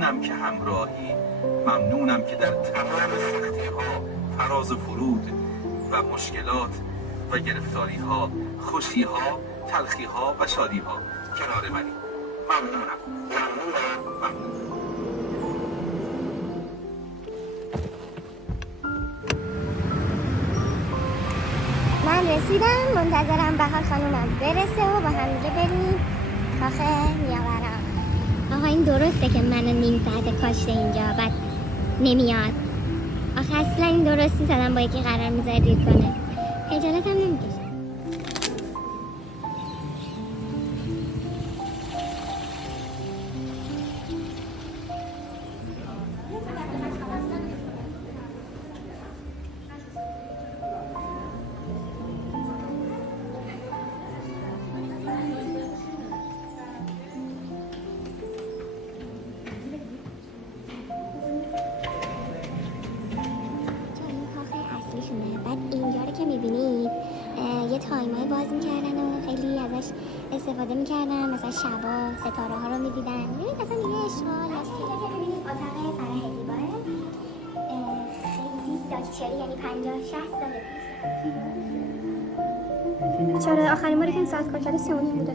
ممنونم که همراهی، ممنونم که در تمام سختی ها، فراز و فرود و مشکلات و گرفتاری ها، خوشی ها، تلخی ها و شادی ها کنار منی. ممنونم. من رسیدم، منتظرم بهار خانومم برسه و با هم دیگه بریم کاخ نیاوران. آقا این درسته که منو نیم ساعت کاشته اینجا بعد نمیاد؟ آخه اصلا این درستی زدم با یکی قرار میذاره دیر کنه. خجالت هم نمیکشه. بعد اینجا رو که میبینید یه تایمای باز میکردن و خیلی ازش استفاده میکردن، مثلا شبا ستاره ها رو میدیدن. ببینید مثلا یه اشغال هست. اینجا که میبینید اتاق فرح دیباره خیلی داکچری، یعنی 50-60 ساله پیشه. چرا آخرین باری که این ساعت کار کرده 3:30 بوده.